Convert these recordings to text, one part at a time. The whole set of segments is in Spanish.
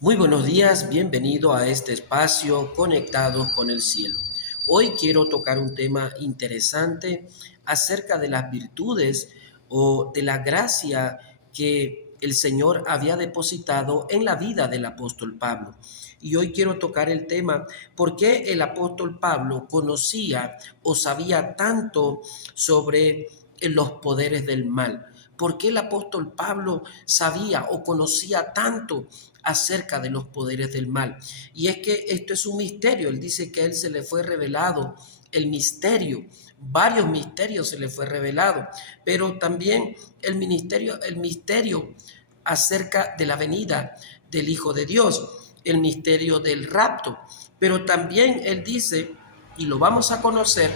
Muy buenos días, bienvenido a este espacio Conectados con el Cielo. Hoy quiero tocar un tema interesante acerca de las virtudes o de la gracia que el Señor había depositado en la vida del apóstol Pablo. Y hoy quiero tocar el tema por qué el apóstol Pablo conocía o sabía tanto sobre los poderes del mal. ¿Por qué el apóstol Pablo sabía o conocía tanto acerca de los poderes del mal? Y es que esto es un misterio. Él dice que a él se le fue revelado el misterio. Varios misterios se le fue revelado, pero también el misterio acerca de la venida del Hijo de Dios, el misterio del rapto. Pero también él dice, y lo vamos a conocer,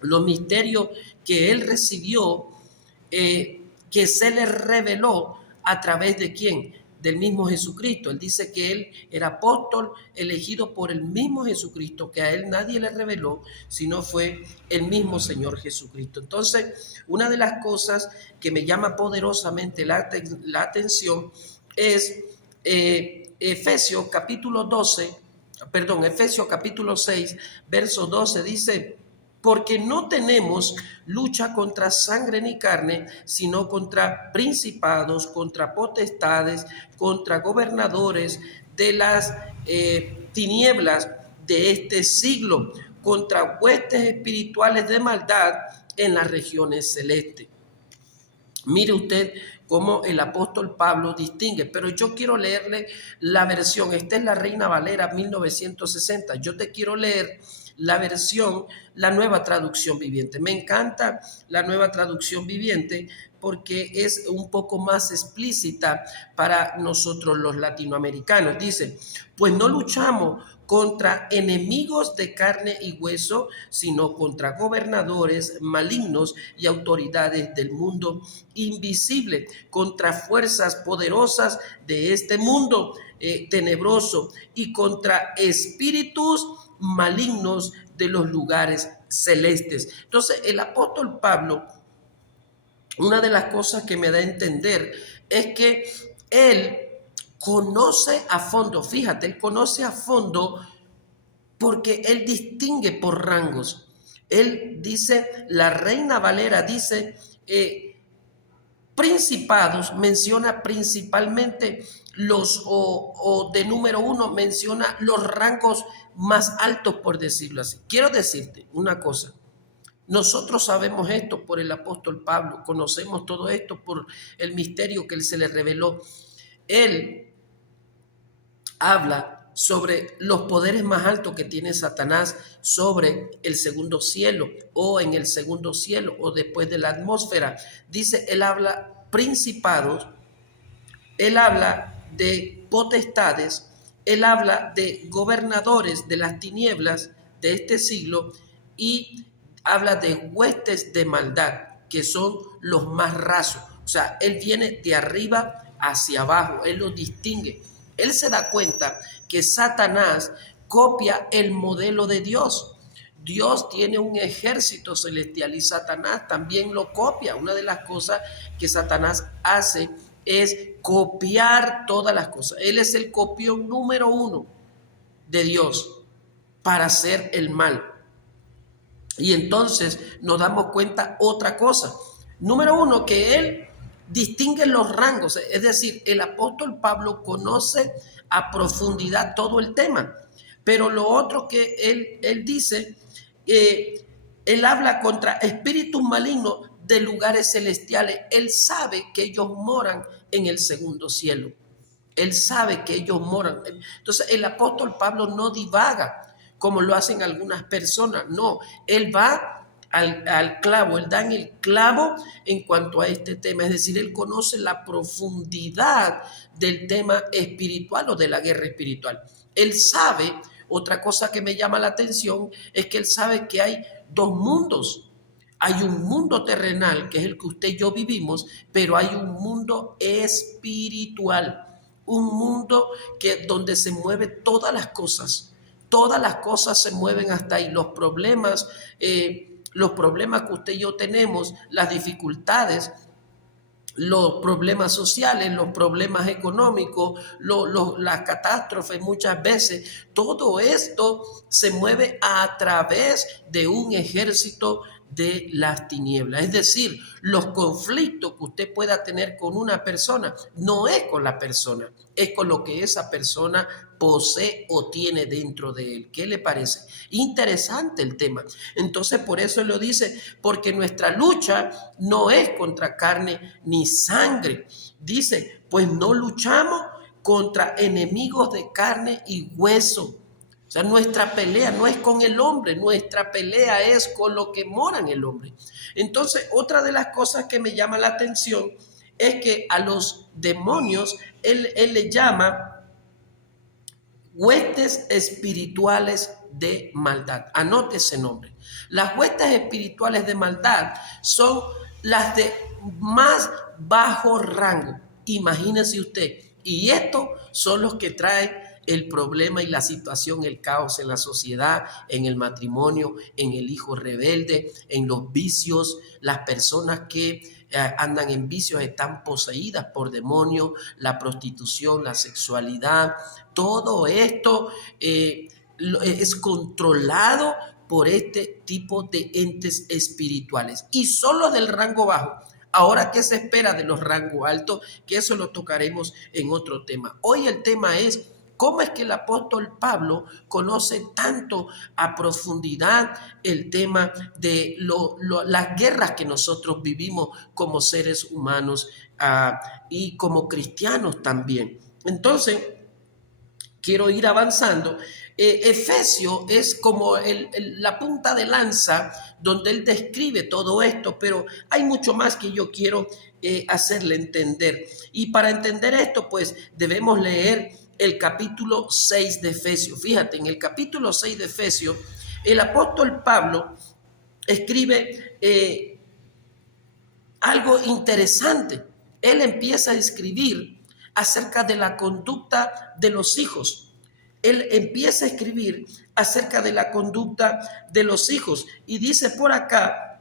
los misterios que él recibió, que se le reveló a través de quién, del mismo Jesucristo. Él dice que él era apóstol elegido por el mismo Jesucristo, que a él nadie le reveló, sino fue el mismo Señor Jesucristo. Entonces, una de las cosas que me llama poderosamente la atención es Efesios capítulo 12, Efesios capítulo 6, verso 12, dice: porque no tenemos lucha contra sangre ni carne, sino contra principados, contra potestades, contra gobernadores de las tinieblas de este siglo, contra huestes espirituales de maldad en las regiones celestes. Mire usted cómo el apóstol Pablo distingue, pero yo quiero leerle la versión. Esta es la Reina Valera 1960. Yo te quiero leer la versión, la nueva traducción viviente. Me encanta la nueva traducción viviente porque es un poco más explícita para nosotros los latinoamericanos. Dice: pues no luchamos contra enemigos de carne y hueso, sino contra gobernadores malignos y autoridades del mundo invisible, contra fuerzas poderosas de este mundo tenebroso y contra espíritus malignos de los lugares celestes. Entonces, el apóstol Pablo, una de las cosas que me da a entender es que él conoce a fondo, fíjate, él conoce a fondo porque él distingue por rangos. Él dice, la Reina Valera dice, principados, menciona principalmente o de número uno, menciona los rangos más altos, por decirlo así. Quiero decirte una cosa. Nosotros sabemos esto por el apóstol Pablo, conocemos todo esto por el misterio que él se le reveló. Él habla sobre los poderes más altos que tiene Satanás sobre el segundo cielo o en el segundo cielo o después de la atmósfera. Dice, él habla principados, él habla de potestades, él habla de gobernadores de las tinieblas de este siglo y habla de huestes de maldad, que son los más rasos. O sea, él viene de arriba hacia abajo, él los distingue. Él se da cuenta que Satanás copia el modelo de Dios. Dios tiene un ejército celestial y Satanás también lo copia. Una de las cosas que Satanás hace es copiar todas las cosas. Él es el copión número uno de Dios para hacer el mal. Y entonces nos damos cuenta otra cosa. Número uno, que él distingue los rangos. Es decir, el apóstol Pablo conoce a profundidad todo el tema. Pero lo otro que él dice, él habla contra espíritus malignos de lugares celestiales. Él sabe que ellos moran en el segundo cielo. Él sabe que ellos moran. Entonces el apóstol Pablo no divaga como lo hacen algunas personas. No, él va al clavo, él da en el clavo en cuanto a este tema. Es decir, él conoce la profundidad del tema espiritual o de la guerra espiritual. Él sabe, otra cosa que me llama la atención es que él sabe que hay dos mundos. Hay un mundo terrenal, que es el que usted y yo vivimos, pero hay un mundo espiritual. Un mundo donde se mueven todas las cosas se mueven hasta ahí. Los problemas que usted y yo tenemos, las dificultades, los problemas sociales, los problemas económicos, las catástrofes muchas veces, todo esto se mueve a través de un ejército de las tinieblas. Es decir, los conflictos que usted pueda tener con una persona no es con la persona, es con lo que esa persona posee o tiene dentro de él. ¿Qué le parece? Interesante el tema. Entonces, por eso lo dice, porque nuestra lucha no es contra carne ni sangre. Dice, pues no luchamos contra enemigos de carne y hueso. O sea, nuestra pelea no es con el hombre, nuestra pelea es con lo que mora en el hombre. Entonces, otra de las cosas que me llama la atención es que a los demonios él le llama huestes espirituales de maldad. Anote ese nombre. Las huestes espirituales de maldad son las de más bajo rango. Imagínese usted. Y estos son los que traen el problema y la situación, el caos en la sociedad, en el matrimonio, en el hijo rebelde, en los vicios, las personas que andan en vicios están poseídas por demonios, la prostitución, la sexualidad, todo esto es controlado por este tipo de entes espirituales y solo del rango bajo. Ahora, ¿qué se espera de los rangos altos? Que eso lo tocaremos en otro tema. Hoy el tema es cómo es que el apóstol Pablo conoce tanto a profundidad el tema de las guerras que nosotros vivimos como seres humanos y como cristianos también. Entonces, quiero ir avanzando. Efesio es como la punta de lanza donde él describe todo esto, pero hay mucho más que yo quiero hacerle entender. Y para entender esto, pues debemos leer el capítulo 6 de Efesios. Fíjate, en el capítulo 6 de Efesios, el apóstol Pablo escribe algo interesante. Él empieza a escribir acerca de la conducta de los hijos. Él empieza a escribir acerca de la conducta de los hijos y dice por acá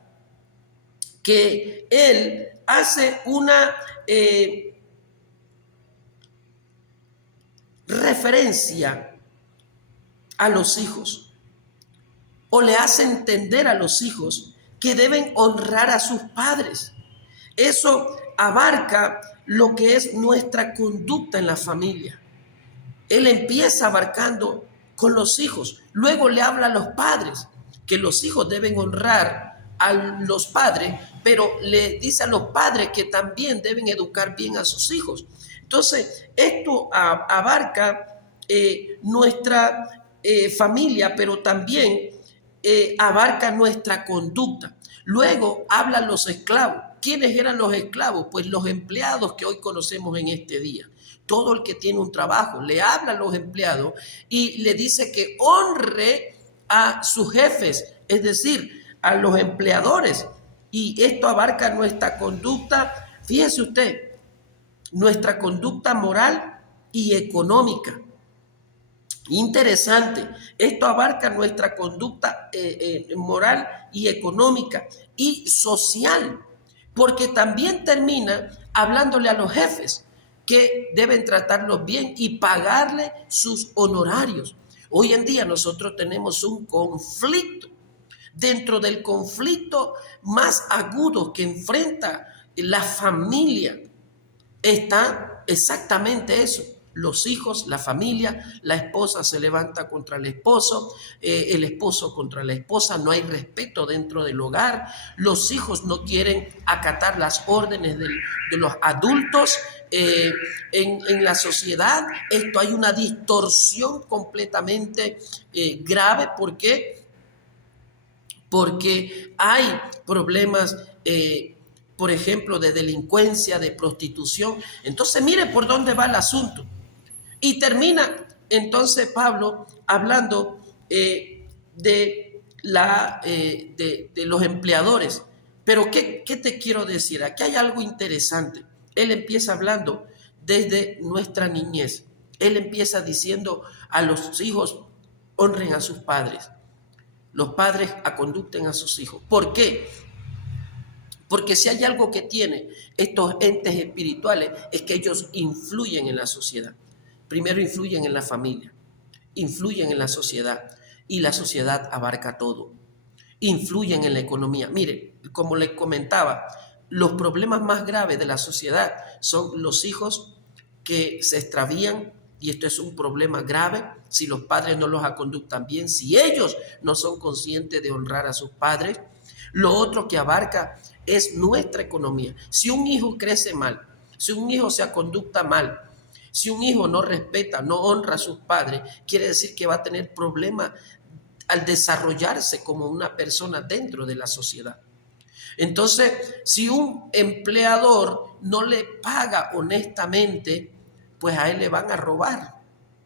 que él hace una referencia a los hijos o le hace entender a los hijos que deben honrar a sus padres. Eso abarca lo que es nuestra conducta en la familia. Él empieza abarcando con los hijos, luego le habla a los padres, que los hijos deben honrar a los padres, pero le dice a los padres que también deben educar bien a sus hijos. Entonces, esto abarca nuestra familia, pero también abarca nuestra conducta. Luego hablan los esclavos. ¿Quiénes eran los esclavos? Pues los empleados que hoy conocemos en este día. Todo el que tiene un trabajo le habla a los empleados y le dice que honre a sus jefes, es decir, a los empleadores. Y esto abarca nuestra conducta, fíjese usted, nuestra conducta moral y económica. Interesante, esto abarca nuestra conducta moral y económica y social, porque también termina hablándole a los jefes que deben tratarlos bien y pagarle sus honorarios. Hoy en día nosotros tenemos un conflicto. Dentro del conflicto más agudo que enfrenta la familia está exactamente eso. Los hijos, la familia, la esposa se levanta contra el esposo contra la esposa, no hay respeto dentro del hogar, los hijos no quieren acatar las órdenes de los adultos. En la sociedad esto hay una distorsión completamente grave. ¿Por qué? Porque hay problemas por ejemplo, de delincuencia, de prostitución. Entonces, mire por dónde va el asunto. Y termina entonces Pablo hablando de los empleadores. Pero ¿qué te quiero decir? Aquí hay algo interesante. Él empieza hablando desde nuestra niñez. Él empieza diciendo a los hijos, honren a sus padres. Los padres aconducten a sus hijos. ¿Por qué? Porque si hay algo que tienen estos entes espirituales es que ellos influyen en la sociedad. Primero influyen en la familia, influyen en la sociedad y la sociedad abarca todo. Influyen en la economía. Mire, como les comentaba, los problemas más graves de la sociedad son los hijos que se extravían, y esto es un problema grave si los padres no los conductan bien, si ellos no son conscientes de honrar a sus padres. Lo otro que abarca es nuestra economía. Si un hijo crece mal, si un hijo se conducta mal, si un hijo no respeta, no honra a sus padres, quiere decir que va a tener problemas al desarrollarse como una persona dentro de la sociedad. Entonces, si un empleador no le paga honestamente, pues a él le van a robar.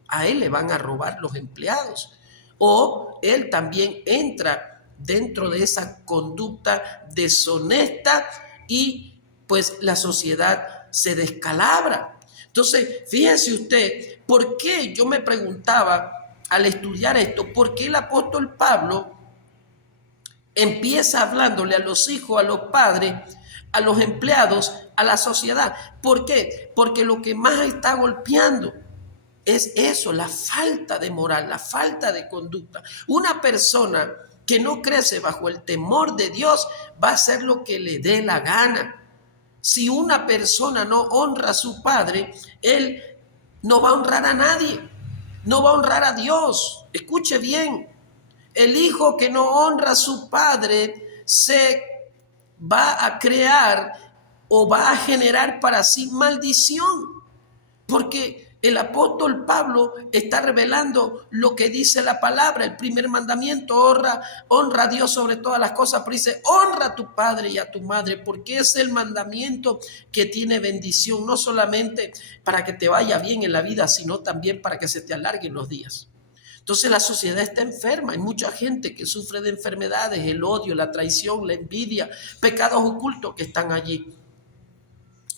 A él le van a robar los empleados. O él también entra dentro de esa conducta deshonesta y pues la sociedad se descalabra. Entonces, fíjese usted, ¿por qué? Yo me preguntaba al estudiar esto, ¿por qué el apóstol Pablo empieza hablándole a los hijos, a los padres, a los empleados, a la sociedad? ¿Por qué? Porque lo que más está golpeando es eso, la falta de moral, la falta de conducta. Una persona que no crece bajo el temor de Dios va a hacer lo que le dé la gana. Si una persona no honra a su padre, él no va a honrar a nadie, no va a honrar a Dios. Escuche bien, el hijo que no honra a su padre se va a crear o va a generar para sí maldición, porque el apóstol Pablo está revelando lo que dice la palabra. El primer mandamiento, honra a Dios sobre todas las cosas, pero dice, honra a tu padre y a tu madre, porque es el mandamiento que tiene bendición, no solamente para que te vaya bien en la vida, sino también para que se te alarguen los días. Entonces la sociedad está enferma, hay mucha gente que sufre de enfermedades, el odio, la traición, la envidia, pecados ocultos que están allí.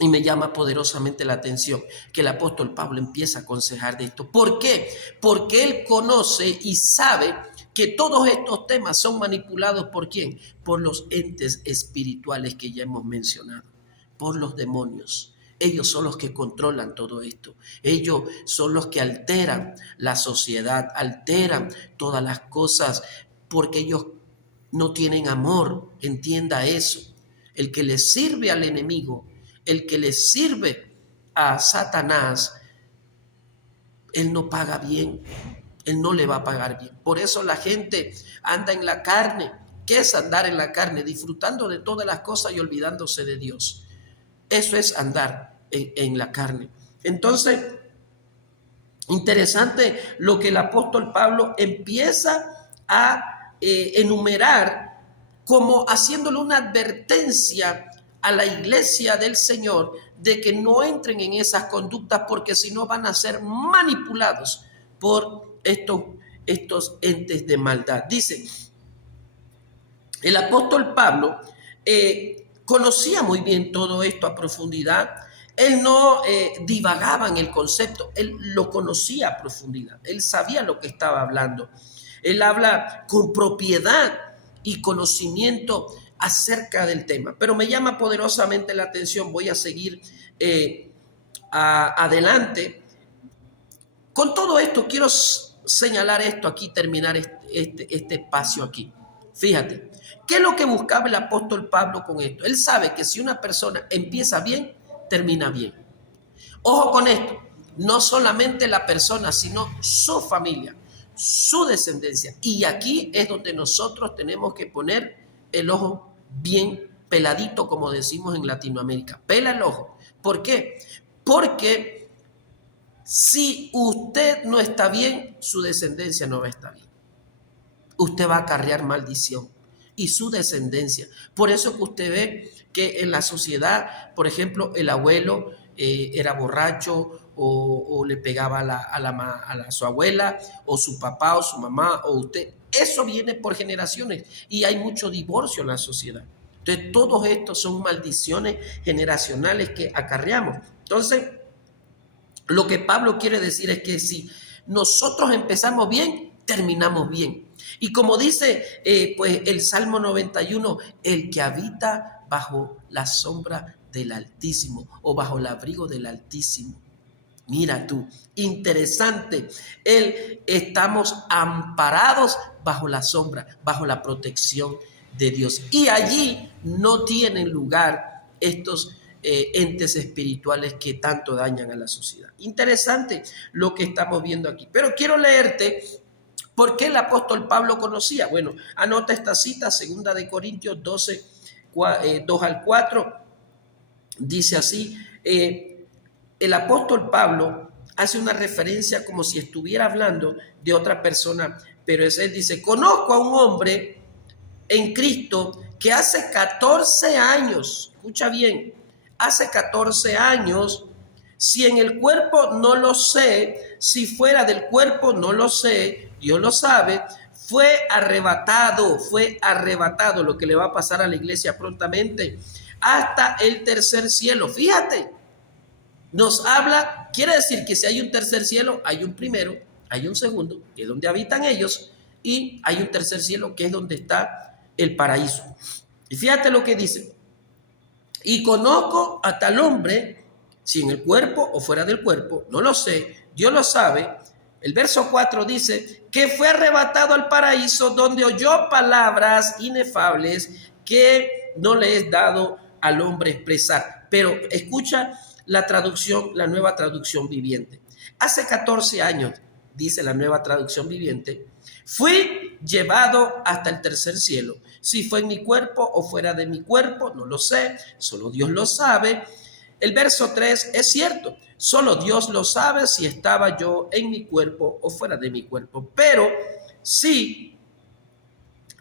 Y me llama poderosamente la atención que el apóstol Pablo empieza a aconsejar de esto. ¿Por qué? Porque él conoce y sabe que todos estos temas son manipulados ¿por quién? Por los entes espirituales que ya hemos mencionado, por los demonios. Ellos son los que controlan todo esto. Ellos son los que alteran la sociedad, alteran todas las cosas, porque ellos no tienen amor. Entienda eso. El que le sirve al enemigo, el que le sirve a Satanás, él no paga bien, él no le va a pagar bien. Por eso la gente anda en la carne. ¿Qué es andar en la carne? Disfrutando de todas las cosas y olvidándose de Dios. Eso es andar en la carne. Entonces, interesante lo que el apóstol Pablo empieza a enumerar como haciéndole una advertencia a la iglesia del Señor de que no entren en esas conductas, porque si no van a ser manipulados por estos entes de maldad. Dice, el apóstol Pablo conocía muy bien todo esto a profundidad. Él no divagaba en el concepto, él lo conocía a profundidad, él sabía lo que estaba hablando. Él habla con propiedad y conocimiento acerca del tema, pero me llama poderosamente la atención. Voy a seguir adelante. Con todo esto quiero señalar esto aquí, terminar este espacio aquí. Fíjate, ¿qué es lo que buscaba el apóstol Pablo con esto? Él sabe que si una persona empieza bien, termina bien. Ojo con esto, no solamente la persona, sino su familia, su descendencia. Y aquí es donde nosotros tenemos que poner el ojo bien peladito, como decimos en Latinoamérica. Pela el ojo. ¿Por qué? Porque si usted no está bien, su descendencia no va a estar bien. Usted va a acarrear maldición y su descendencia. Por eso que usted ve que en la sociedad, por ejemplo, el abuelo era borracho o le pegaba a su abuela, o su papá o su mamá o usted. Eso viene por generaciones y hay mucho divorcio en la sociedad. Entonces, todos estos son maldiciones generacionales que acarreamos. Entonces, lo que Pablo quiere decir es que si nosotros empezamos bien, terminamos bien. Y como dice pues el Salmo 91, el que habita bajo la sombra del Altísimo o bajo el abrigo del Altísimo. Mira tú, interesante. Estamos amparados bajo la sombra, bajo la protección de Dios. Y allí no tienen lugar estos entes espirituales que tanto dañan a la sociedad. Interesante lo que estamos viendo aquí. Pero quiero leerte por qué el apóstol Pablo conocía. Bueno, anota esta cita, 2 de Corintios 12, 2 al 4. Dice así, el apóstol Pablo hace una referencia como si estuviera hablando de otra persona, pero él dice, conozco a un hombre en Cristo que hace 14 años, escucha bien, hace 14 años, si en el cuerpo no lo sé, si fuera del cuerpo no lo sé, Dios lo sabe, fue arrebatado, lo que le va a pasar a la iglesia prontamente, hasta el tercer cielo. Fíjate, nos habla, quiere decir que si hay un tercer cielo, hay un primero, hay un segundo, que es donde habitan ellos, y hay un tercer cielo, que es donde está el paraíso. Y fíjate lo que dice, y conozco a tal hombre, si en el cuerpo o fuera del cuerpo, no lo sé, Dios lo sabe. El verso 4 dice, que fue arrebatado al paraíso, donde oyó palabras inefables que no le es dado al hombre expresar. Pero escucha la traducción, la nueva traducción viviente. Hace 14 años, dice la nueva traducción viviente, fui llevado hasta el tercer cielo. Si fue en mi cuerpo o fuera de mi cuerpo, no lo sé, solo Dios lo sabe. El verso 3 es cierto, solo Dios lo sabe si estaba yo en mi cuerpo o fuera de mi cuerpo. Pero sí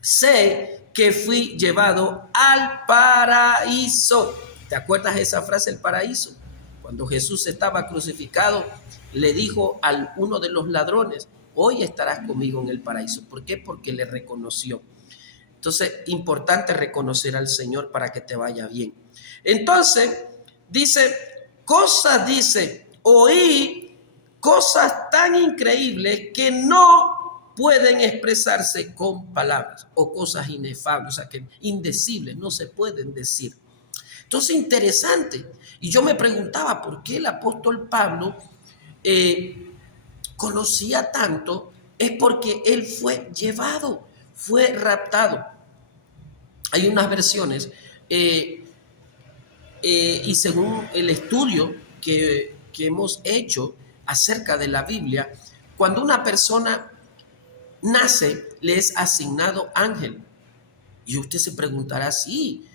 sé que fui llevado al paraíso. ¿Te acuerdas de esa frase, el paraíso? Cuando Jesús estaba crucificado, le dijo a uno de los ladrones, hoy estarás conmigo en el paraíso. ¿Por qué? Porque le reconoció. Entonces, importante reconocer al Señor para que te vaya bien. Entonces, dice, oí cosas tan increíbles que no pueden expresarse con palabras, o cosas inefables, o sea, que indecibles, no se pueden decir. Entonces, interesante. Y yo me preguntaba por qué el apóstol Pablo conocía tanto. Es porque él fue llevado, fue raptado. Hay unas versiones y según el estudio que hemos hecho acerca de la Biblia, cuando una persona nace, le es asignado ángel. Y usted se preguntará, sí,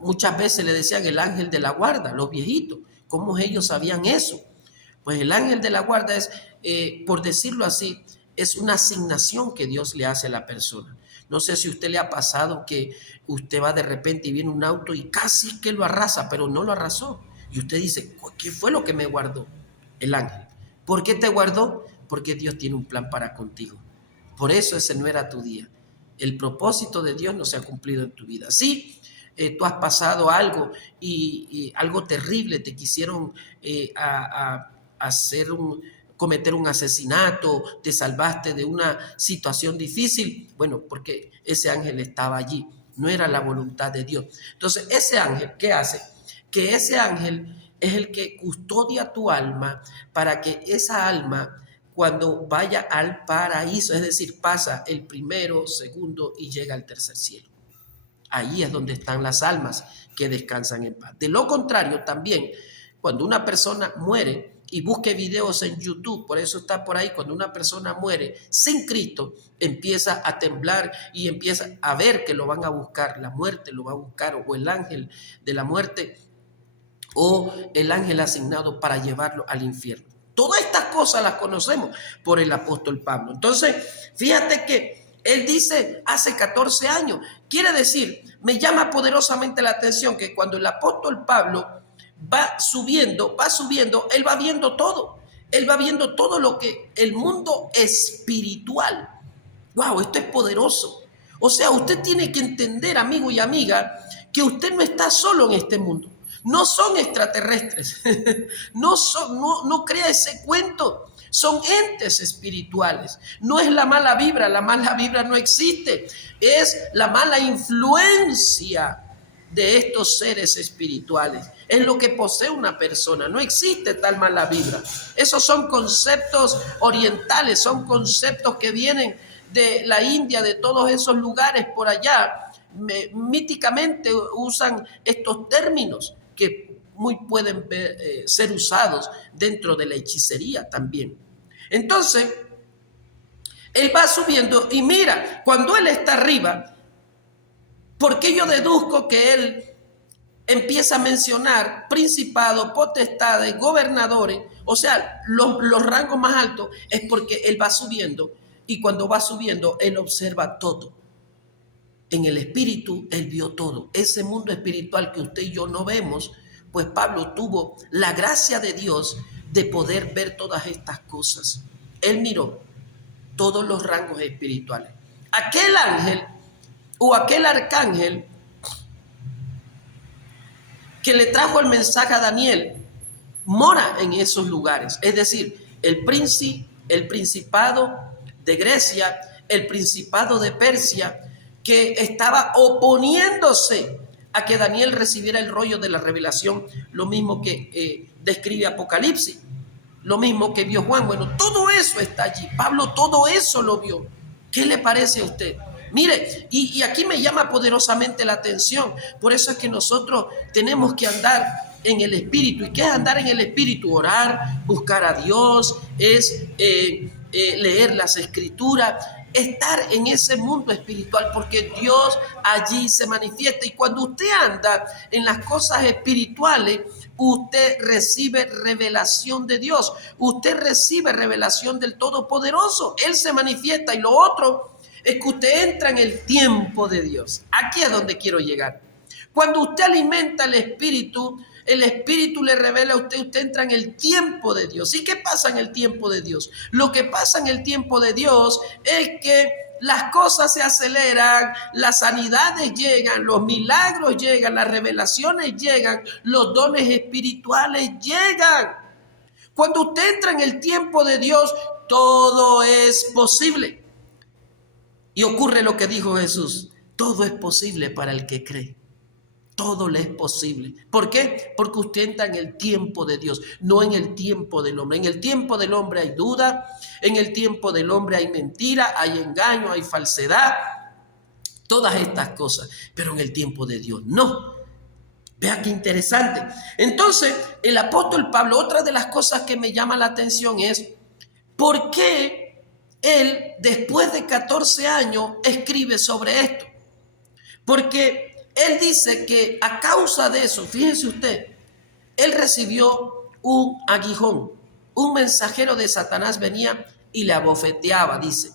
muchas veces le decían el ángel de la guarda, los viejitos. ¿Cómo ellos sabían eso? Pues el ángel de la guarda es, por decirlo así, es una asignación que Dios le hace a la persona. No sé si a usted le ha pasado que usted va de repente y viene un auto y casi que lo arrasa, pero no lo arrasó. Y usted dice, ¿qué fue lo que me guardó? El ángel. ¿Por qué te guardó? Porque Dios tiene un plan para contigo. Por eso ese no era tu día. El propósito de Dios no se ha cumplido en tu vida. Sí, tú has pasado algo y algo terrible, te quisieron cometer un asesinato, te salvaste de una situación difícil, bueno, porque ese ángel estaba allí, no era la voluntad de Dios. Entonces, ese ángel, ¿qué hace? Que ese ángel es el que custodia tu alma para que esa alma, cuando vaya al paraíso, es decir, pasa el primero, segundo y llega al tercer cielo. Ahí es donde están las almas que descansan en paz. De lo contrario, también, cuando una persona muere, y busque videos en YouTube, por eso está por ahí, cuando una persona muere sin Cristo, empieza a temblar y empieza a ver que lo van a buscar, la muerte lo va a buscar, o el ángel de la muerte, o el ángel asignado para llevarlo al infierno. Todas estas cosas las conocemos por el apóstol Pablo. Entonces, fíjate que él dice hace 14 años, quiere decir, me llama poderosamente la atención que cuando el apóstol Pablo va subiendo, él va viendo todo. Él va viendo todo lo que el mundo espiritual. ¡Wow! Esto es poderoso. O sea, usted tiene que entender, amigo y amiga, que usted no está solo en este mundo. No son extraterrestres, no crea ese cuento. Son entes espirituales. No es la mala vibra no existe. Es la mala influencia de estos seres espirituales. Es lo que posee una persona. No existe tal mala vibra. Esos son conceptos orientales, son conceptos que vienen de la India, de todos esos lugares por allá. Míticamente usan estos términos que muy pueden ser usados dentro de la hechicería también. Entonces, él va subiendo y mira, cuando él está arriba, ¿por qué yo deduzco que él empieza a mencionar principados, potestades, gobernadores? O sea, los rangos más altos es porque él va subiendo, y cuando va subiendo, él observa todo. En el espíritu, él vio todo. Ese mundo espiritual que usted y yo no vemos, pues Pablo tuvo la gracia de Dios de poder ver todas estas cosas. Él miró todos los rangos espirituales. Aquel ángel o aquel arcángel que le trajo el mensaje a Daniel mora en esos lugares. Es decir, el principado de Grecia, el principado de Persia, que estaba oponiéndose a que Daniel recibiera el rollo de la revelación, lo mismo que describe Apocalipsis, lo mismo que vio Juan. Bueno, todo eso está allí. Pablo todo eso lo vio. ¿Qué le parece a usted? Mire, y aquí me llama poderosamente la atención. Por eso es que nosotros tenemos que andar en el Espíritu. ¿Y qué es andar en el Espíritu? Orar, buscar a Dios, es leer las Escrituras, estar en ese mundo espiritual, porque Dios allí se manifiesta. Y cuando usted anda en las cosas espirituales, usted recibe revelación de Dios, usted recibe revelación del Todopoderoso. Él se manifiesta. Y lo otro es que usted entra en el tiempo de Dios. Aquí es donde quiero llegar. Cuando usted alimenta el Espíritu le revela a usted, usted entra en el tiempo de Dios. ¿Y qué pasa en el tiempo de Dios? Lo que pasa en el tiempo de Dios es que las cosas se aceleran, las sanidades llegan, los milagros llegan, las revelaciones llegan, los dones espirituales llegan. Cuando usted entra en el tiempo de Dios, todo es posible. Y ocurre lo que dijo Jesús: todo es posible para el que cree. Todo le es posible. ¿Por qué? Porque usted entra en el tiempo de Dios, no en el tiempo del hombre. En el tiempo del hombre hay duda, en el tiempo del hombre hay mentira, hay engaño, hay falsedad, todas estas cosas. Pero en el tiempo de Dios no. Vea qué interesante. Entonces, el apóstol Pablo, otra de las cosas que me llama la atención es ¿por qué él, después de 14 años, escribe sobre esto? Porque él dice que a causa de eso, fíjense usted, él recibió un aguijón. Un mensajero de Satanás venía y le abofeteaba, dice.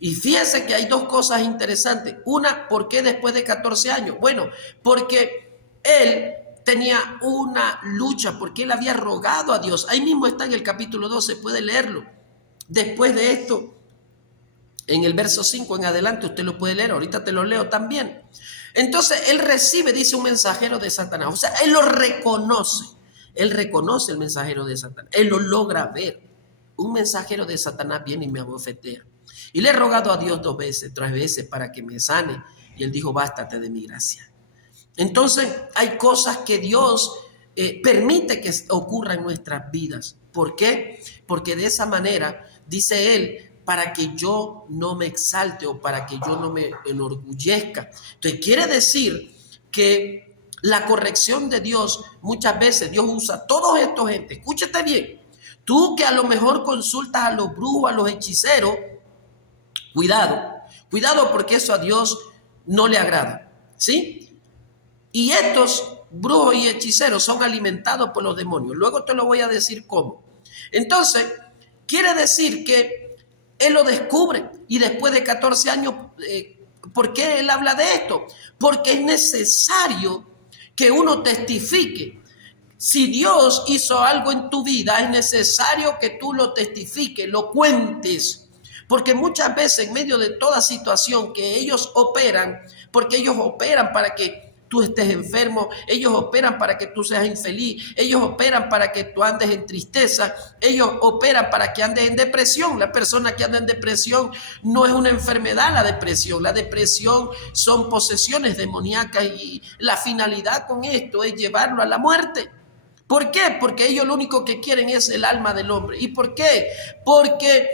Y fíjense que hay dos cosas interesantes. Una, ¿por qué después de 14 años? Bueno, porque él tenía una lucha, porque él había rogado a Dios. Ahí mismo está en el capítulo 12, puede leerlo. Después de esto, en el verso 5 en adelante, usted lo puede leer, ahorita te lo leo también. Entonces él recibe, dice, un mensajero de Satanás. O sea, él lo reconoce. Él reconoce el mensajero de Satanás. Él lo logra ver. Un mensajero de Satanás viene y me abofetea. Y le he rogado a Dios 2 veces, 3 veces para que me sane. Y él dijo, bástate de mi gracia. Entonces hay cosas que Dios permite que ocurran en nuestras vidas. ¿Por qué? Porque de esa manera, dice él, para que yo no me exalte o para que yo no me enorgullezca. Entonces quiere decir que la corrección de Dios, muchas veces Dios usa todos estos entes. Escúchate bien, tú que a lo mejor consultas a los brujos, a los hechiceros, cuidado porque eso a Dios no le agrada, ¿sí? Y estos brujos y hechiceros son alimentados por los demonios. Luego te lo voy a decir cómo. Entonces, quiere decir que él lo descubre y después de 14 años, ¿por qué él habla de esto? Porque es necesario que uno testifique. Si Dios hizo algo en tu vida, es necesario que tú lo testifiques, lo cuentes. Porque muchas veces en medio de toda situación que ellos operan, porque ellos operan para que tú estés enfermo, ellos operan para que tú seas infeliz, ellos operan para que tú andes en tristeza, ellos operan para que andes en depresión. La persona que anda en depresión no es una enfermedad, la depresión son posesiones demoníacas y la finalidad con esto es llevarlo a la muerte. ¿Por qué? Porque ellos lo único que quieren es el alma del hombre. ¿Y por qué? Porque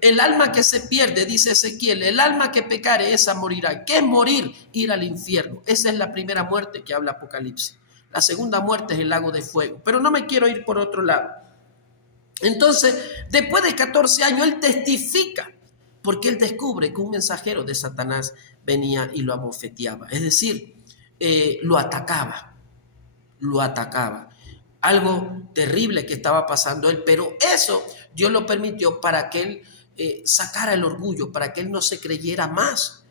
el alma que se pierde, dice Ezequiel, el alma que pecare, esa morirá. ¿Qué es morir? Ir al infierno. Esa es la primera muerte que habla Apocalipsis. La segunda muerte es el lago de fuego. Pero no me quiero ir por otro lado. Entonces, después de 14 años, él testifica, porque él descubre que un mensajero de Satanás venía y lo abofeteaba. Es decir, lo atacaba. Algo terrible que estaba pasando él, pero eso Dios lo permitió para que él sacara el orgullo, para que él no se creyera más.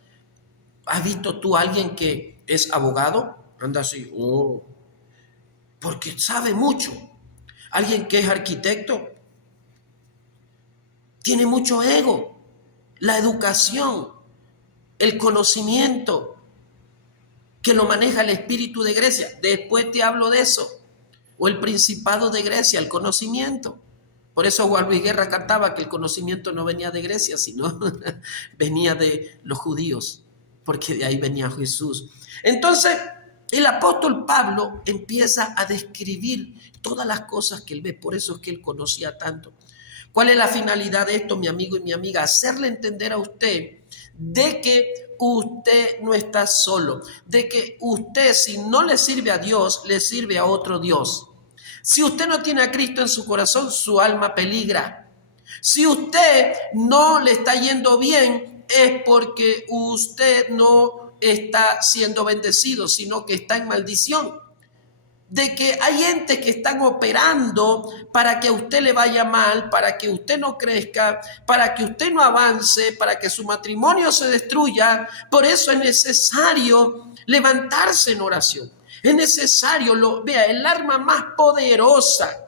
¿Has visto tú a alguien que es abogado? Anda así, porque sabe mucho. Alguien que es arquitecto tiene mucho ego. La educación, el conocimiento que lo maneja el espíritu de Grecia. Después te hablo de eso. O el principado de Grecia, el conocimiento. Por eso Juan Luis Guerra cantaba que el conocimiento no venía de Grecia, sino venía de los judíos, porque de ahí venía Jesús. Entonces, el apóstol Pablo empieza a describir todas las cosas que él ve, por eso es que él conocía tanto. ¿Cuál es la finalidad de esto, mi amigo y mi amiga? Hacerle entender a usted de que usted no está solo, de que usted, si no le sirve a Dios, le sirve a otro Dios. Si usted no tiene a Cristo en su corazón, su alma peligra. Si usted no le está yendo bien, es porque usted no está siendo bendecido, sino que está en maldición. De que hay entes que están operando para que a usted le vaya mal, para que usted no crezca, para que usted no avance, para que su matrimonio se destruya. Por eso es necesario levantarse en oración. Es necesario, vea, el arma más poderosa.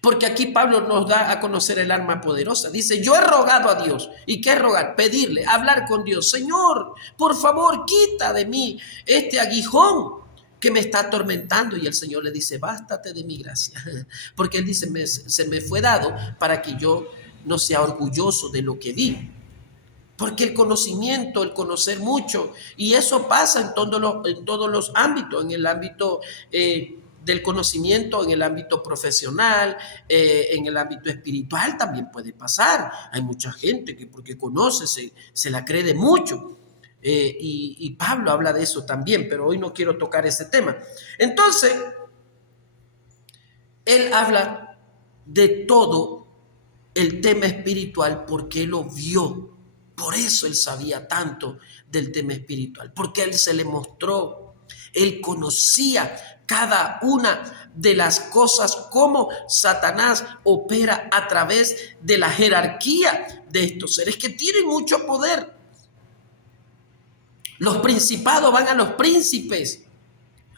Porque aquí Pablo nos da a conocer el arma poderosa. Dice, yo he rogado a Dios. ¿Y qué es rogar? Pedirle, hablar con Dios. Señor, por favor, quita de mí este aguijón que me está atormentando. Y el Señor le dice, bástate de mi gracia. Porque él dice, se me fue dado para que yo no sea orgulloso de lo que vi. Porque el conocimiento, el conocer mucho, y eso pasa en todos los ámbitos, en el ámbito del conocimiento, en el ámbito profesional, en el ámbito espiritual también puede pasar. Hay mucha gente que porque conoce se la cree de mucho. Y Pablo habla de eso también, pero hoy no quiero tocar ese tema. Entonces, él habla de todo el tema espiritual porque él lo vio. Por eso él sabía tanto del tema espiritual, porque él se le mostró, él conocía cada una de las cosas, cómo Satanás opera a través de la jerarquía de estos seres que tienen mucho poder. Los principados van a los príncipes,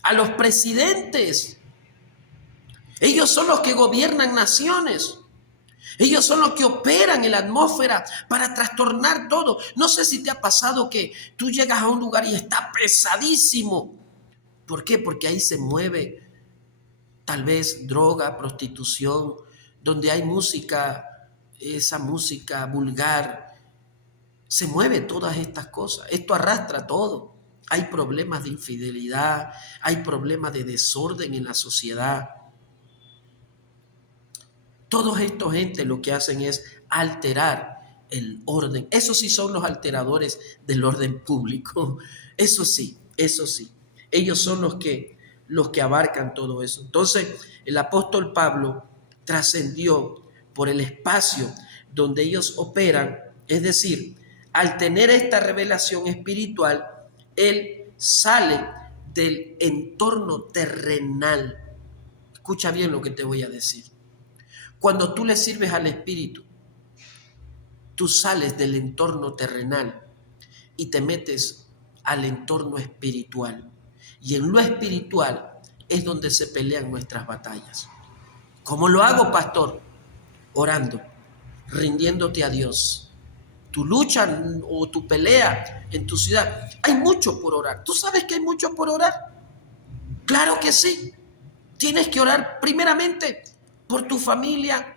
a los presidentes. Ellos son los que gobiernan naciones. Ellos son los que operan en la atmósfera para trastornar todo. No sé si te ha pasado que tú llegas a un lugar y está pesadísimo. ¿Por qué? Porque ahí se mueve tal vez droga, prostitución, donde hay música, esa música vulgar. Se mueve todas estas cosas. Esto arrastra todo. Hay problemas de infidelidad, hay problemas de desorden en la sociedad. Todos estos entes lo que hacen es alterar el orden. Esos sí son los alteradores del orden público. Eso sí, eso sí. Ellos son los que abarcan todo eso. Entonces, el apóstol Pablo trascendió por el espacio donde ellos operan. Es decir, al tener esta revelación espiritual, él sale del entorno terrenal. Escucha bien lo que te voy a decir. Cuando tú le sirves al Espíritu, tú sales del entorno terrenal y te metes al entorno espiritual. Y en lo espiritual es donde se pelean nuestras batallas. ¿Cómo lo hago, pastor? Orando, rindiéndote a Dios, tu lucha o tu pelea en tu ciudad. Hay mucho por orar. ¿Tú sabes que hay mucho por orar? Claro que sí. Tienes que orar primeramente por tu familia,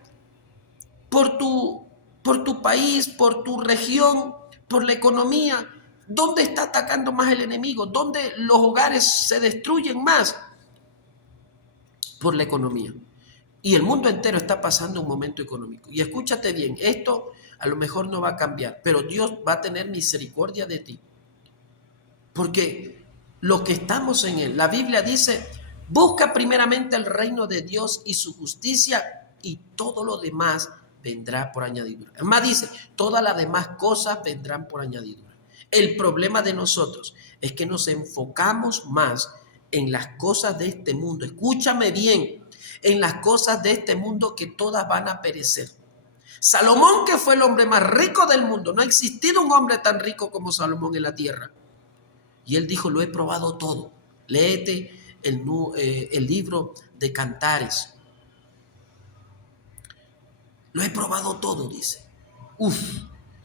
por tu país, por tu región, por la economía. ¿Dónde está atacando más el enemigo? ¿Dónde los hogares se destruyen más? Por la economía. Y el mundo entero está pasando un momento económico. Y escúchate bien, esto a lo mejor no va a cambiar, pero Dios va a tener misericordia de ti. Porque los que estamos en Él, la Biblia dice, busca primeramente el reino de Dios y su justicia y todo lo demás vendrá por añadidura. Además dice, todas las demás cosas vendrán por añadidura. El problema de nosotros es que nos enfocamos más en las cosas de este mundo. Escúchame bien, en las cosas de este mundo que todas van a perecer. Salomón, que fue el hombre más rico del mundo, no ha existido un hombre tan rico como Salomón en la tierra. Y él dijo, lo he probado todo. Léete el libro de Cantares. Lo he probado todo, dice.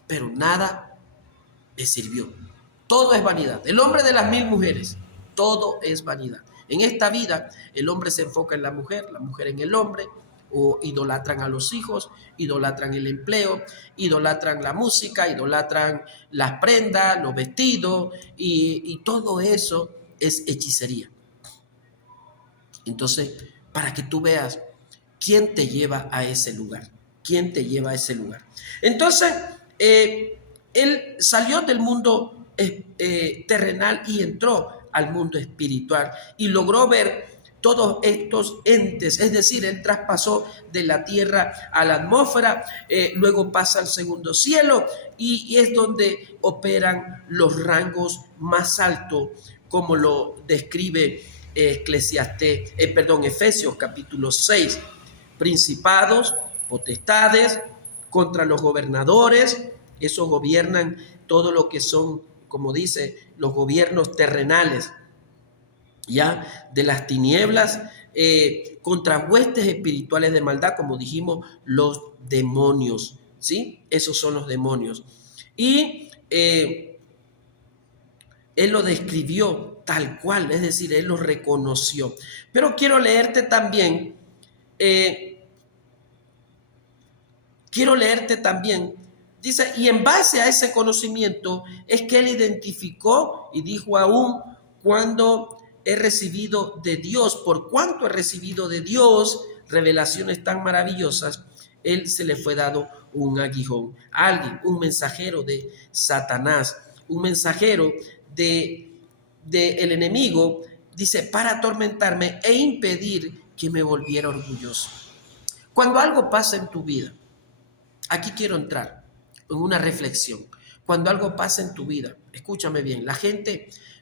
Pero nada me sirvió. Todo es vanidad. El hombre de las 1000 mujeres, todo es vanidad. En esta vida, el hombre se enfoca en la mujer en el hombre, o idolatran a los hijos, idolatran el empleo, idolatran la música, idolatran las prendas, los vestidos, y todo eso es hechicería. Entonces, para que tú veas quién te lleva a ese lugar, quién te lleva a ese lugar. Entonces, él salió del mundo terrenal y entró al mundo espiritual y logró ver todos estos entes, es decir, él traspasó de la tierra a la atmósfera, luego pasa al segundo cielo y es donde operan los rangos más altos, como lo describe Efesios capítulo 6, principados, potestades, contra los gobernadores, esos gobiernan todo lo que son, como dice, los gobiernos terrenales, ya, de las tinieblas, contra huestes espirituales de maldad, como dijimos, los demonios, ¿sí? Esos son los demonios. Y él lo describió tal cual, es decir, él lo reconoció. Pero quiero leerte también, dice, y en base a ese conocimiento es que él identificó y dijo aún cuando he recibido de Dios, por cuanto he recibido de Dios revelaciones tan maravillosas, él se le fue dado un aguijón, alguien, un mensajero de Satanás, un mensajero de el enemigo, dice, para atormentarme e impedir que me volviera orgulloso. Cuando algo pasa en tu vida, aquí quiero entrar en una reflexión. Cuando algo pasa en tu vida, escúchame bien,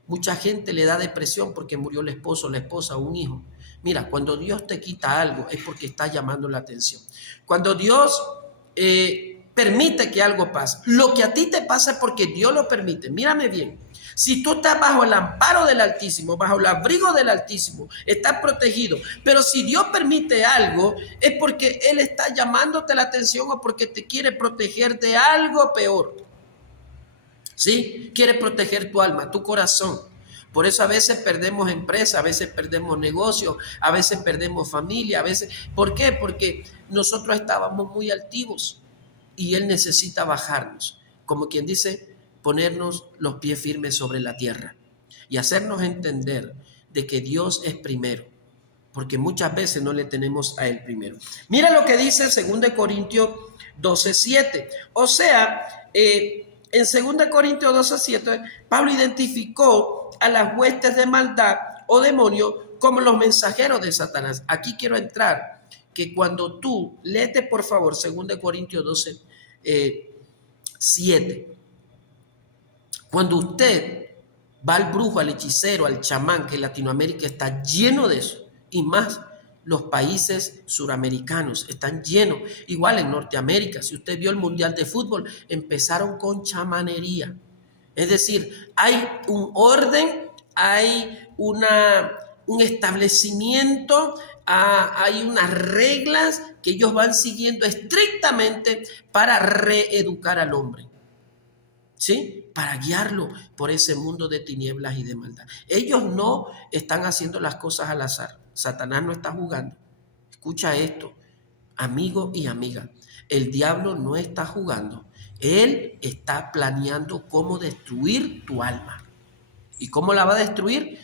mucha gente le da depresión porque murió el esposo, la esposa o un hijo. Mira, cuando Dios te quita algo es porque está llamando la atención. Cuando Dios permite que algo pase, lo que a ti te pasa es porque Dios lo permite. Mírame bien. Si tú estás bajo el amparo del Altísimo, bajo el abrigo del Altísimo, estás protegido. Pero si Dios permite algo, es porque Él está llamándote la atención o porque te quiere proteger de algo peor. ¿Sí? Quiere proteger tu alma, tu corazón. Por eso a veces perdemos empresa, a veces perdemos negocios, a veces perdemos familia, a veces... ¿Por qué? Porque nosotros estábamos muy altivos y Él necesita bajarnos. Como quien dice, ponernos los pies firmes sobre la tierra y hacernos entender de que Dios es primero, porque muchas veces no le tenemos a Él primero. Mira lo que dice 2 Corintios 12:7. O sea, en 2 Corintios 12:7, Pablo identificó a las huestes de maldad o demonios como los mensajeros de Satanás. Aquí quiero entrar, que cuando tú, léete por favor 2 Corintios 12:7. Cuando usted va al brujo, al hechicero, al chamán, que en Latinoamérica está lleno de eso, y más los países suramericanos están llenos, igual en Norteamérica, si usted vio el Mundial de Fútbol, empezaron con chamanería. Es decir, hay un orden, hay un establecimiento, hay unas reglas que ellos van siguiendo estrictamente para reeducar al hombre. ¿sí? Para guiarlo por ese mundo de tinieblas y de maldad. Ellos no están haciendo las cosas al azar. Satanás no está jugando. Escucha esto, amigo y amiga. El diablo no está jugando. Él está planeando cómo destruir tu alma. ¿Y cómo la va a destruir?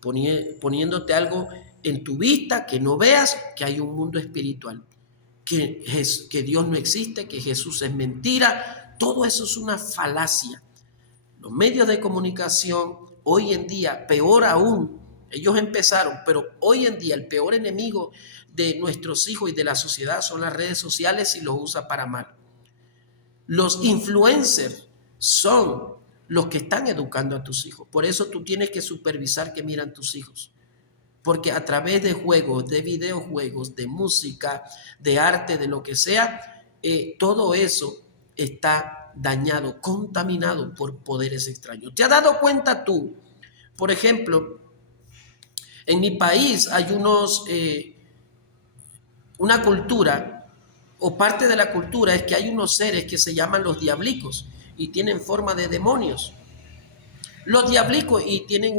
Poniéndote algo en tu vista que no veas que hay un mundo espiritual, que Dios no existe, que Jesús es mentira. Todo eso es una falacia. Los medios de comunicación hoy en día, peor aún, ellos empezaron, pero hoy en día el peor enemigo de nuestros hijos y de la sociedad son las redes sociales y los usa para mal. Los influencers son los que están educando a tus hijos. Por eso tú tienes que supervisar que miran tus hijos. Porque a través de juegos, de videojuegos, de música, de arte, de lo que sea, todo eso está dañado, contaminado por poderes extraños. ¿Te has dado cuenta tú? Por ejemplo, en mi país hay una cultura, o parte de la cultura es que hay unos seres que se llaman los diablicos y tienen forma de demonios. Los diablicos y tienen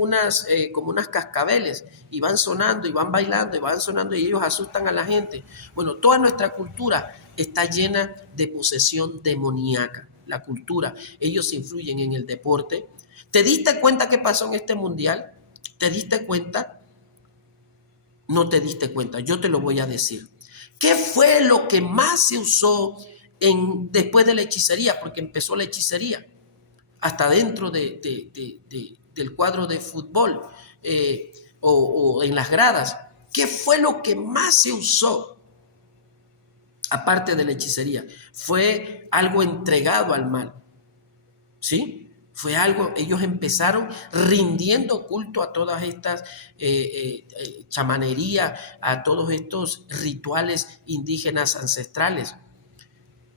como unas cascabeles y van sonando y van bailando y van sonando y ellos asustan a la gente. Bueno, toda nuestra cultura está llena de posesión demoníaca. La cultura, ellos influyen en el deporte. ¿Te diste cuenta qué pasó en este mundial? ¿Te diste cuenta? No te diste cuenta, yo te lo voy a decir. ¿Qué fue lo que más se usó después de la hechicería? Porque empezó la hechicería hasta dentro del cuadro de fútbol o en las gradas. ¿Qué fue lo que más se usó? Aparte de la hechicería, fue algo entregado al mal, ¿sí? Fue algo, ellos empezaron rindiendo culto a todas estas chamanerías, a todos estos rituales indígenas ancestrales.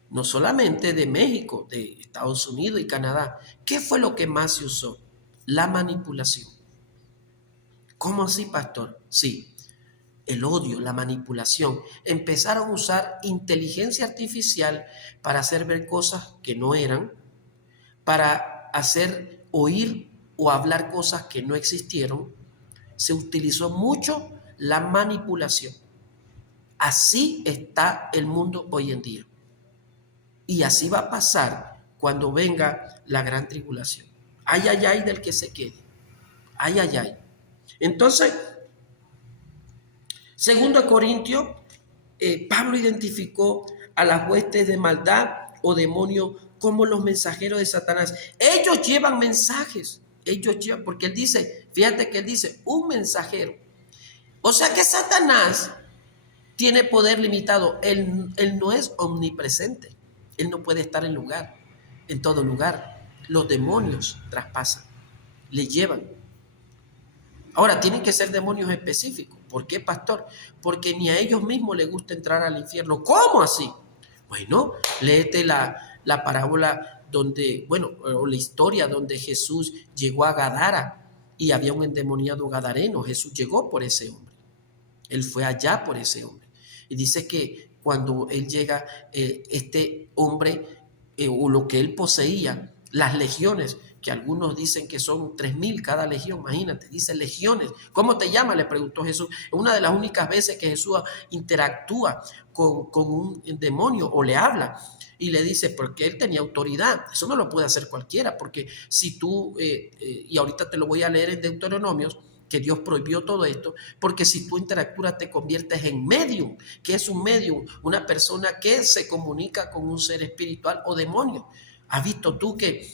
No solamente de México, de Estados Unidos y Canadá. ¿Qué fue lo que más se usó? La manipulación. ¿Cómo así, pastor? Sí, el odio, la manipulación. Empezaron a usar inteligencia artificial para hacer ver cosas que no eran, para hacer oír o hablar cosas que no existieron. Se utilizó mucho la manipulación. Así está el mundo hoy en día. Y así va a pasar cuando venga la gran tribulación. Ay, ay, ay del que se quede. Ay, ay, ay. Entonces, 2 Corintios, Pablo identificó a las huestes de maldad o demonios como los mensajeros de Satanás. Ellos llevan mensajes. Ellos llevan, porque él dice, fíjate que él dice, un mensajero. O sea que Satanás tiene poder limitado. Él no es omnipresente. Él no puede estar en todo lugar. Los demonios traspasan, le llevan. Ahora, tienen que ser demonios específicos. ¿Por qué, pastor? Porque ni a ellos mismos les gusta entrar al infierno. ¿Cómo así? Bueno, léete la parábola donde, bueno, o la historia donde Jesús llegó a Gadara y había un endemoniado gadareno. Jesús llegó por ese hombre. Él fue allá por ese hombre. Y dice que cuando él llega, este hombre, o lo que él poseía, las legiones, que algunos dicen que son 3,000 cada legión, imagínate, dice legiones. ¿Cómo te llamas?, le preguntó Jesús. Es una de las únicas veces que Jesús interactúa con un demonio o le habla. Y le dice, porque él tenía autoridad. Eso no lo puede hacer cualquiera, porque si tú, y ahorita te lo voy a leer en Deuteronomios, que Dios prohibió todo esto, porque si tú interactúas te conviertes en medium. ¿Qué es un medium? Una persona que se comunica con un ser espiritual o demonio. ¿Has visto tú que,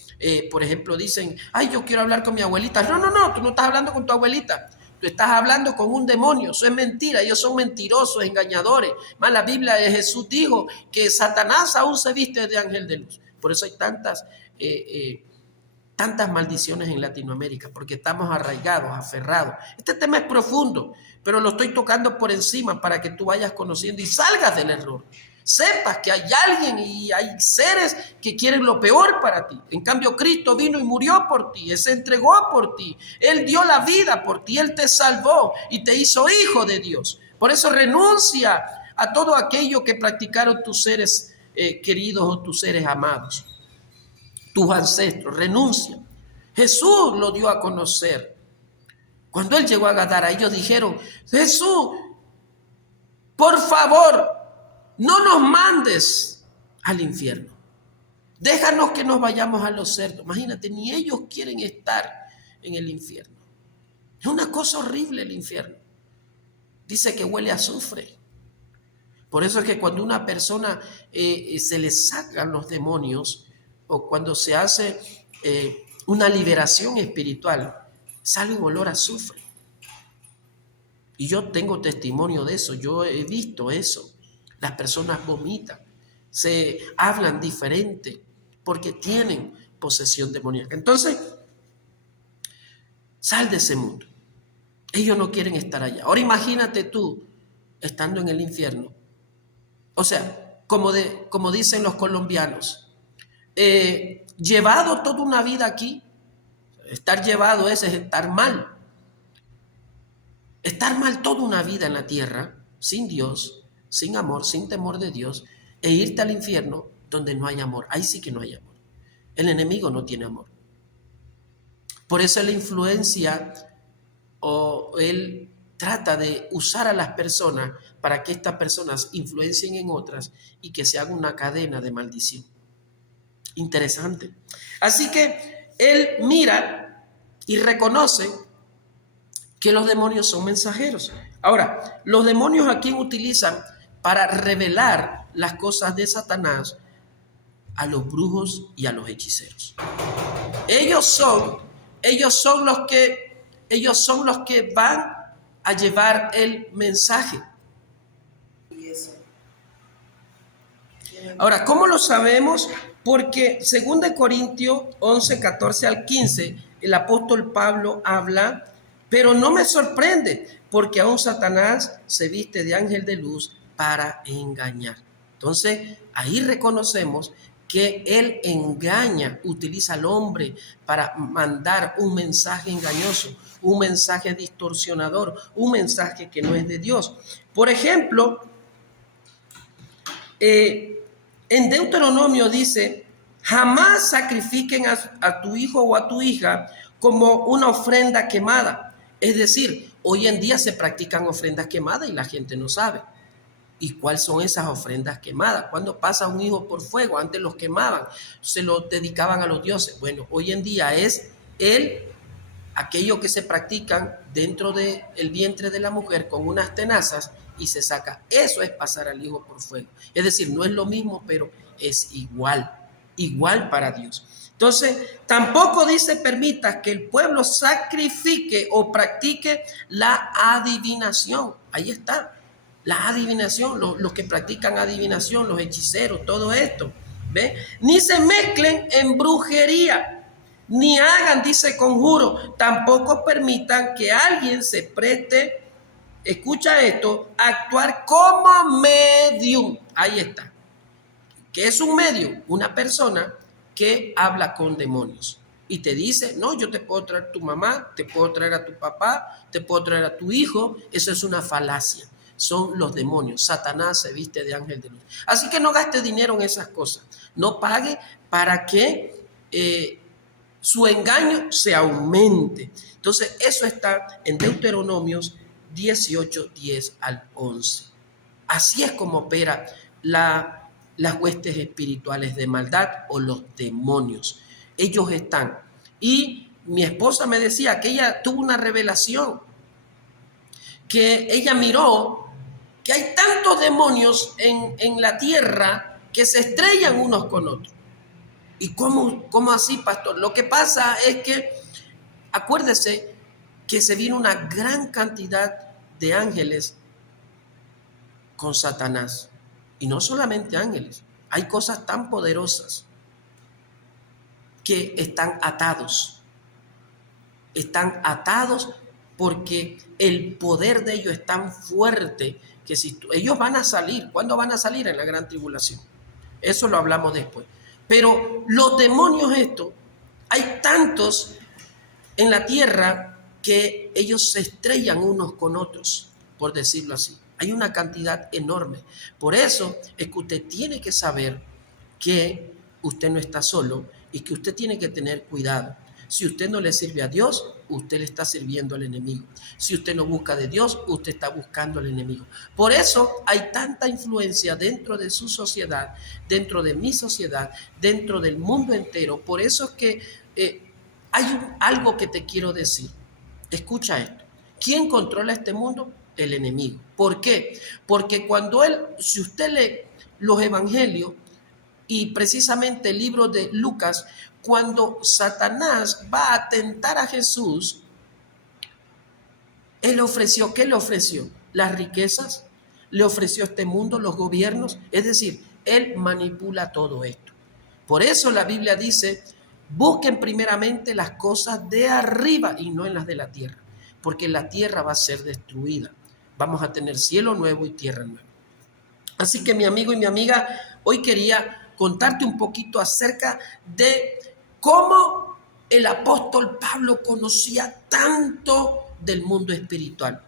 por ejemplo, dicen, ay, yo quiero hablar con mi abuelita? No, tú no estás hablando con tu abuelita. Tú estás hablando con un demonio. Eso es mentira. Ellos son mentirosos, engañadores. Más la Biblia de Jesús dijo que Satanás aún se viste de ángel de luz. Por eso hay tantas maldiciones en Latinoamérica, porque estamos arraigados, aferrados. Este tema es profundo, pero lo estoy tocando por encima para que tú vayas conociendo y salgas del error. Sepas que hay alguien y hay seres que quieren lo peor para ti. En cambio, Cristo vino y murió por ti. Él se entregó por ti. Él dio la vida por ti. Él te salvó y te hizo hijo de Dios. Por eso renuncia a todo aquello que practicaron tus seres queridos o tus seres amados. tus ancestros, renuncia. Jesús lo dio a conocer. Cuando él llegó a Gadara, ellos dijeron, Jesús, por favor, no nos mandes al infierno. Déjanos que nos vayamos a los cerdos. Imagínate, ni ellos quieren estar en el infierno. Es una cosa horrible el infierno. Dice que huele a azufre. Por eso es que cuando una persona se le sacan los demonios o cuando se hace una liberación espiritual, sale un olor a azufre. Y yo tengo testimonio de eso, yo he visto eso. Las personas vomitan, se hablan diferente porque tienen posesión demoníaca. Entonces, sal de ese mundo. Ellos no quieren estar allá. Ahora imagínate tú estando en el infierno. O sea, como dicen los colombianos, llevado toda una vida aquí. Estar llevado es estar mal. Estar mal toda una vida en la tierra, sin Dios, sin amor, sin temor de Dios, e irte al infierno donde no hay amor. Ahí sí que no hay amor. El enemigo no tiene amor. Por eso la influencia o él trata de usar a las personas para que estas personas influencien en otras y que se haga una cadena de maldición. Interesante. Así que él mira y reconoce que los demonios son mensajeros. Ahora, los demonios a quién utilizan para revelar las cosas de Satanás a los brujos y a los hechiceros. Ellos son los que van a llevar el mensaje. Ahora, ¿cómo lo sabemos? Porque 2 Corintios 11, 14 al 15, el apóstol Pablo habla, pero no me sorprende, porque aún Satanás se viste de ángel de luz para engañar. Entonces, ahí reconocemos que él engaña, utiliza al hombre para mandar un mensaje engañoso, un mensaje distorsionador, un mensaje que no es de Dios. Por ejemplo, en Deuteronomio dice, jamás sacrifiquen a tu hijo o a tu hija como una ofrenda quemada. Es decir, hoy en día se practican ofrendas quemadas y la gente no sabe. ¿Y cuáles son esas ofrendas quemadas? Cuando pasa un hijo por fuego, antes los quemaban, se lo dedicaban a los dioses. Bueno, hoy en día es aquello que se practican dentro del vientre de la mujer con unas tenazas y se saca. Eso es pasar al hijo por fuego. Es decir, no es lo mismo, pero es igual para Dios. Entonces, tampoco dice permitas que el pueblo sacrifique o practique la adivinación. Ahí está. La adivinación, los que practican adivinación, los hechiceros, todo esto, ¿ve? Ni se mezclen en brujería, ni hagan, dice, conjuro. Tampoco permitan que alguien se preste, escucha esto, a actuar como medium. Ahí está. ¿Qué es un medium? Una persona que habla con demonios y te dice, no, yo te puedo traer a tu mamá, te puedo traer a tu papá, te puedo traer a tu hijo. Eso es una falacia. Son los demonios. Satanás se viste de ángel de luz. Así que no gaste dinero en esas cosas. No pague para que su engaño se aumente. Entonces, eso está en Deuteronomios 18, 10 al 11. Así es como opera las huestes espirituales de maldad o los demonios. Ellos están. Y mi esposa me decía que ella tuvo una revelación, que ella miró que hay tantos demonios en la tierra que se estrellan unos con otros. ¿Y cómo así, pastor? Lo que pasa es que, acuérdese que se vino una gran cantidad de ángeles con Satanás. Y no solamente ángeles, hay cosas tan poderosas que están atados. Están atados porque el poder de ellos es tan fuerte que si ellos van a salir, ¿cuándo van a salir? En la gran tribulación. Eso lo hablamos después. Pero los demonios estos, hay tantos en la tierra que ellos se estrellan unos con otros, por decirlo así. Hay una cantidad enorme. Por eso es que usted tiene que saber que usted no está solo, y que usted tiene que tener cuidado. Si usted no le sirve a Dios, usted le está sirviendo al enemigo. Si usted no busca de Dios, usted está buscando al enemigo. Por eso hay tanta influencia dentro de su sociedad, dentro de mi sociedad, dentro del mundo entero. Por eso es que algo que te quiero decir. Escucha esto. ¿Quién controla este mundo? El enemigo. ¿Por qué? Porque si usted lee los evangelios y precisamente el libro de Lucas, cuando Satanás va a tentar a Jesús, él ofreció, ¿qué le ofreció? Las riquezas, le ofreció este mundo, los gobiernos, es decir, él manipula todo esto. Por eso la Biblia dice, busquen primeramente las cosas de arriba y no en las de la tierra, porque la tierra va a ser destruida. Vamos a tener cielo nuevo y tierra nueva. Así que mi amigo y mi amiga, hoy quería contarte un poquito acerca de cómo el apóstol Pablo conocía tanto del mundo espiritual.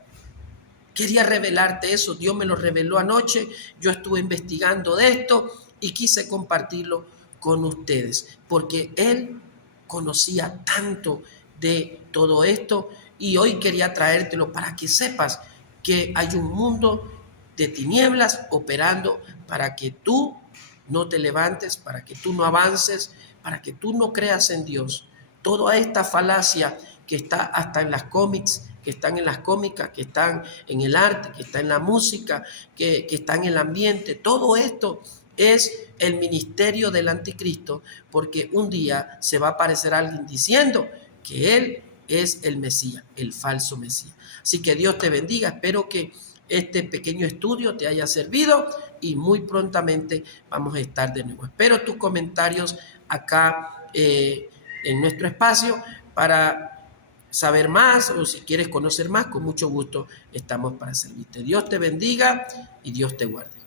Quería revelarte eso, Dios me lo reveló anoche, yo estuve investigando de esto y quise compartirlo con ustedes, porque Él conocía tanto de todo esto y hoy quería traértelo para que sepas que hay un mundo de tinieblas operando para que tú no te levantes, para que tú no avances, para que tú no creas en Dios. Toda esta falacia que está hasta en las cómics, que están en las cómicas, que están en el arte, que está en la música, que está en el ambiente, todo esto es el ministerio del anticristo, porque un día se va a aparecer alguien diciendo que él es el Mesías, el falso Mesías. Así que Dios te bendiga, espero que este pequeño estudio te haya servido y muy prontamente vamos a estar de nuevo. Espero tus comentarios acá en nuestro espacio para saber más o si quieres conocer más, con mucho gusto estamos para servirte. Dios te bendiga y Dios te guarde.